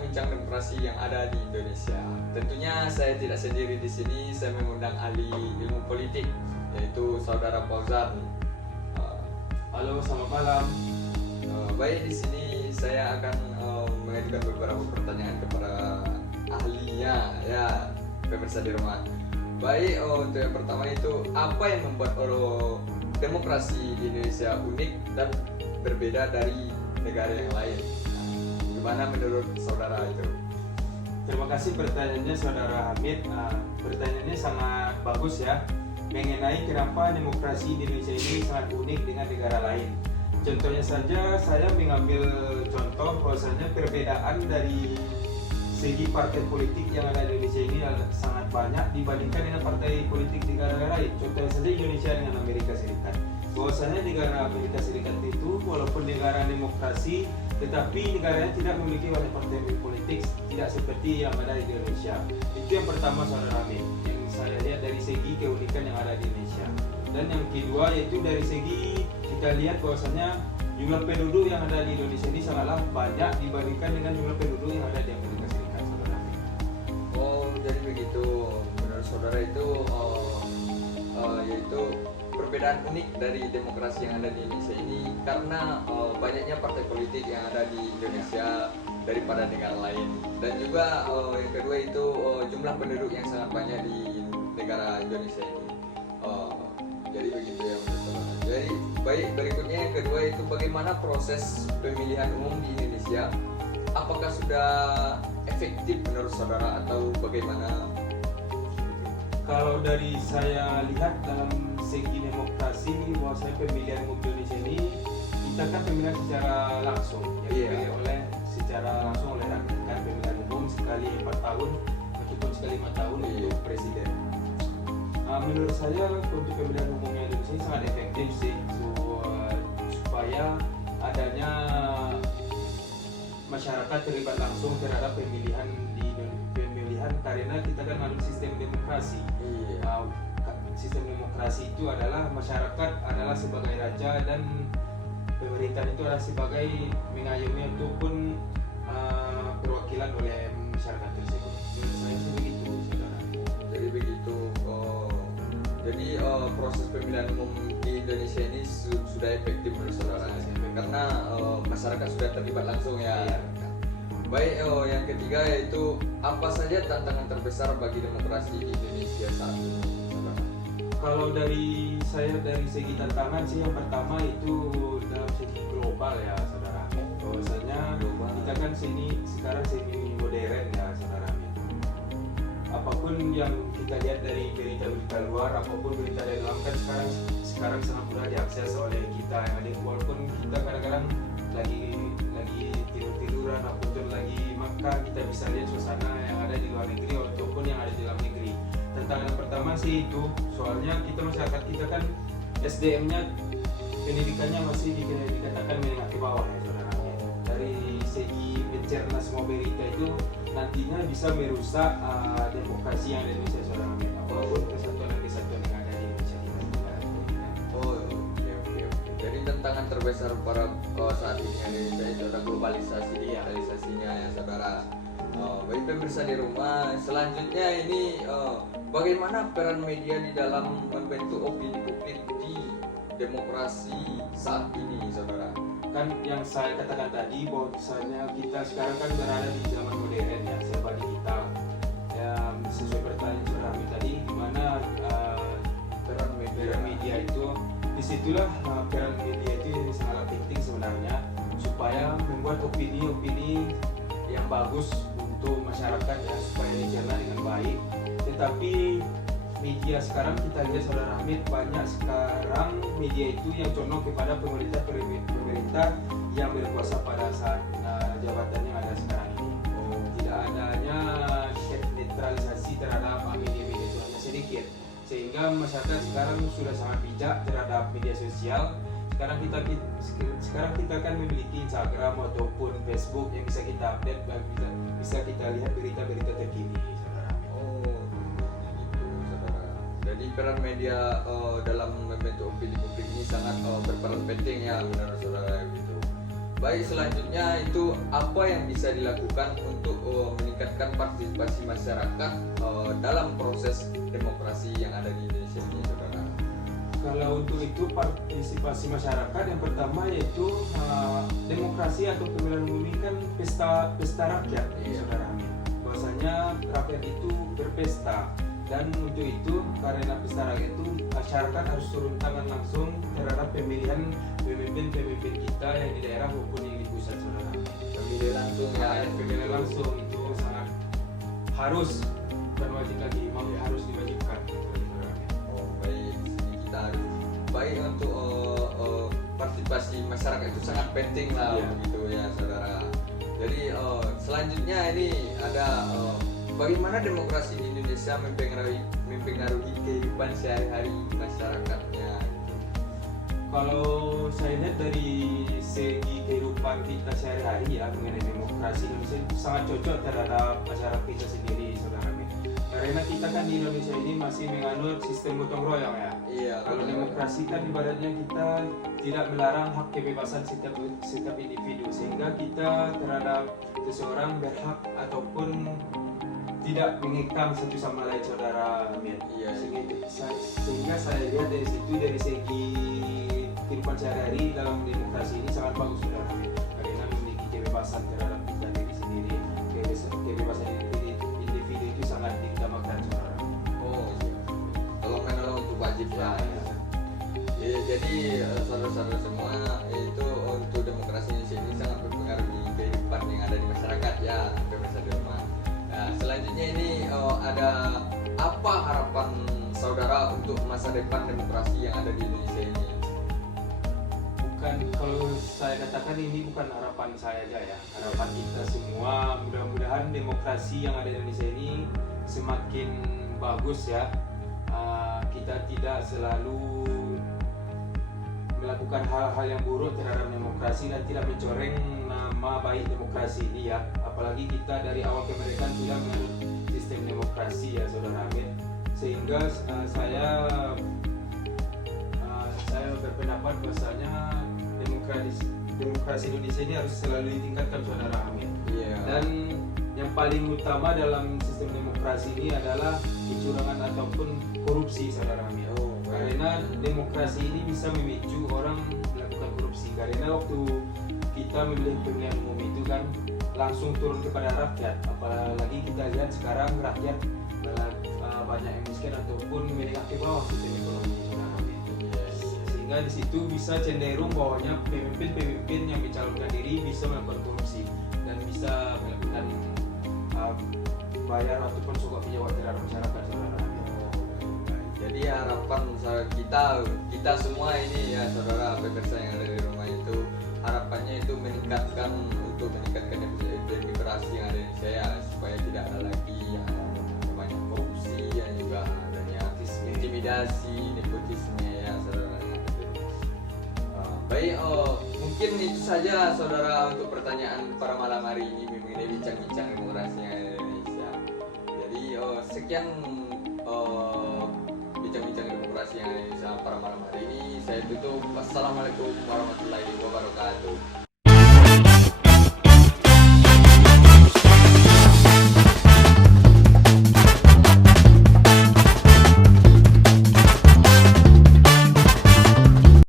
bincang-bincang demokrasi yang ada di Indonesia. Tentunya saya tidak sendiri di sini, saya mengundang ahli ilmu politik yaitu Saudara Fauzan. Halo, selamat malam. Baik, di sini saya akan mengajukan beberapa pertanyaan kepada ahlinya, ya pemirsa di rumah. Baik, untuk yang pertama itu apa yang membuat demokrasi di Indonesia unik dan berbeda dari negara yang lain? Gimana menurut saudara itu? Terima kasih pertanyaannya Saudara Hamid. Pertanyaannya sangat bagus ya, mengenai kenapa demokrasi di Indonesia ini sangat unik dengan negara lain. Contohnya saja, saya mengambil contoh bahwasanya perbedaan dari segi partai politik yang ada di Indonesia ini sangat banyak dibandingkan dengan partai politik di negara lain. Contohnya saja Indonesia dengan Amerika Serikat. Bahwasanya negara Amerika Serikat itu walaupun negara demokrasi, tetapi negaranya tidak memiliki banyak partai politik, tidak seperti yang ada di Indonesia. Itu yang pertama Saudara Hamid, yang saya lihat dari segi keunikan yang ada di Indonesia. Dan yang kedua yaitu dari segi kita lihat bahwasanya jumlah penduduk yang ada di Indonesia ini sangatlah banyak dibandingkan dengan jumlah penduduk yang ada di Amerika Serikat, Saudara Hamid. Oh, jadi begitu. Menurut saudara itu yaitu perbedaan unik dari demokrasi yang ada di Indonesia ini karena banyaknya partai politik yang ada di Indonesia daripada negara lain, dan juga yang kedua itu jumlah penduduk yang sangat banyak di negara Indonesia ini. Jadi begitu ya menurut saudara. Jadi baik, berikutnya yang kedua itu bagaimana proses pemilihan umum di Indonesia? Apakah sudah efektif menurut saudara atau bagaimana? Kalau dari saya lihat dalam segi demokrasi, bahwasanya pemilihan umum di Indonesia ini kita kan pemilihan secara langsung, dipilih secara langsung oleh rakyat, kan pemilihan umum sekali 4 tahun meskipun sekali 5 tahun untuk presiden. Menurut saya untuk pemilihan umumnya Indonesia ini sangat efektif sih, supaya adanya masyarakat terlibat langsung terhadap pemilihan karena kita kan mengandung sistem demokrasi. Sistem demokrasi itu adalah masyarakat adalah sebagai raja dan pemerintah itu adalah sebagai mengayomi ataupun perwakilan oleh masyarakat tersebut. Menurut saya sih begitu, saudara. Jadi begitu. Jadi proses pemilihan umum di Indonesia ini sudah efektif menurut saudara, karena masyarakat sudah terlibat langsung ya. Iya. Baik, yang ketiga yaitu apa saja tantangan terbesar bagi demokrasi di Indonesia saat ini, saudara? Kalau dari saya dari segi tantangan sih, yang pertama itu dalam segi global ya, saudara. Bahwasanya kita kan sekarang semi modern ya, saudara. Apapun yang kita lihat dari berita-berita luar, apapun berita dari dalam kan sekarang sangat mudah diakses oleh kita yang ada, walaupun kita kadang-kadang lagi tidur-tiduran ataupun lagi makan, kita bisa lihat suasana yang ada di luar negeri ataupun yang ada di dalam negeri. Tantangan pertama sih itu, soalnya kita masyarakat kita kan SDM-nya, pendidikannya masih dikatakan menengah ke bawah ya, saudara. Dari segi mencerna semua berita itu nantinya bisa merusak demokrasi yang ada di Indonesia, saudara. Apapun kesatuan yang ada di Indonesia kita. Oh, oke. Jadi tantangan terbesar pada saat ini Indonesia itu adalah globalisasi, digitalisasinya ya, saudara. Bagi pemirsa di rumah, selanjutnya ini bagaimana peran media di dalam membentuk opini publik di demokrasi saat ini, saudara? Kan yang saya katakan tadi, bahwasanya kita sekarang kan berada di zaman modern ya, serba digital. Ya, sesuai pertanyaan saudara kami tadi, di mana peran media itu, disitulah peran media itu sangat penting sebenarnya, supaya membuat opini-opini yang bagus untuk masyarakat ya, supaya dicerna dengan baik. Tetapi media sekarang kita lihat, saudara Hamid, banyak sekarang media itu yang condong kepada pemerintah yang berkuasa pada saat jabatan yang ada sekarang ini. Tidak adanya netralisasi terhadap media-media itu hanya sedikit, sehingga masyarakat sekarang sudah sangat bijak terhadap media sosial. Sekarang kita kan memiliki Instagram ataupun Facebook yang bisa kita update, bisa kita lihat berita-berita terkini, saudara. Jadi peran media dalam membentuk opini publik ini sangat berperan penting ya menurut saudara gitu. Baik, selanjutnya itu apa yang bisa dilakukan untuk meningkatkan partisipasi masyarakat dalam proses demokrasi yang ada di Indonesia ini, saudara? Kalau untuk itu partisipasi masyarakat yang pertama yaitu demokrasi atau pemilihan umum ini kan pesta rakyat, Iya. saudara Amin. Bahwasanya rakyat itu berpesta, dan untuk itu karena pesta rakyat itu masyarakat harus turun tangan langsung terhadap pemilihan pemimpin kita yang di daerah maupun yang di pusat, saudara Amin. Pemilih langsung ya, Pemilihan langsung itu sangat harus, bukan wajib lagi, memang Iya. harus diwajibkan, saudara Amin. Oh, baik, di sini kita harus baik untuk partisipasi masyarakat itu sangat penting lah, Iya. begitu ya, saudara. Jadi selanjutnya ini ada bagaimana demokrasi di Indonesia mempengaruhi kehidupan sehari-hari masyarakatnya. Kalau saya lihat dari segi kehidupan kita sehari-hari ya mengenai demokrasi Indonesia itu sangat cocok terhadap masyarakat kita sendiri, saudara Amin. Karena kita kan di Indonesia ini masih menganut sistem gotong royong ya. Iya, Kalau benar. demokrasi kan ibaratnya kita tidak melarang hak kebebasan setiap individu, sehingga kita terhadap seseorang berhak ataupun tidak mengekang satu sama lain, saudara Amin. Iya. Sehingga saya lihat dari situ, dari segi kehidupan sehari-hari dalam demokrasi ini sangat bagus, saudara Amin. Karena memiliki kebebasan terhadap kita diri sendiri, kebebasan individu itu sangat diutamakan, saudara Amin. Oh iya, tolong menolong untuk wajib lah. Ya, jadi saudara-saudara semua, itu untuk demokrasi Indonesia ini sangat berpengaruh di kehidupan yang ada di masyarakat ya, pemirsa di rumah. Nah, selanjutnya ini ada apa harapan saudara untuk masa depan demokrasi yang ada di Indonesia ini? Bukan, kalau saya katakan ini bukan harapan saya aja ya, harapan kita semua. Mudah-mudahan demokrasi yang ada di Indonesia ini semakin bagus ya. Kita tidak selalu melakukan hal-hal yang buruk terhadap demokrasi dan tidak mencoreng nama baik demokrasi ini ya. Apalagi kita dari awal kemerdekaan sudah menganut sistem demokrasi ya, saudara Amin. Sehingga saya berpendapat bahwasanya demokrasi Indonesia ini harus selalu ditingkatkan, saudara Amin. Iya. Dan yang paling utama dalam sistem demokrasi ini adalah kecurangan ataupun korupsi, saudara Amin. Oh, baik. Karena demokrasi ini bisa memicu orang melakukan korupsi. Karena waktu kita memilih pemilihan umum itu kan langsung turun kepada rakyat. Apalagi kita lihat sekarang rakyat banyak yang miskin ataupun menengah ke bawah sistem ekonomi, saudara Amin. Sehingga di situ bisa cenderung bahwanya pemimpin yang mencalonkan diri bisa melakukan korupsi dan bisa melakukan bayar ataupun sogok pejabat terhadap masyarakat, saudara Amin. Jadi harapan kita semua ini ya, saudara pemirsa yang ada di rumah, itu harapannya itu meningkatkan demokrasi yang ada di Indonesia, supaya tidak ada lagi yang banyak korupsi, yang juga adanya intimidasi, nepotisme ya, saudara. Baik, mungkin itu saja saudara untuk pertanyaan pada malam hari ini mengenai bincang-bincang demokrasi yang ada di Indonesia. Jadi sekian bincang-bincang demokrasi yang ada di Indonesia pada malam hari ini. Saya tutup. Wassalamualaikum warahmatullahi wabarakatuh.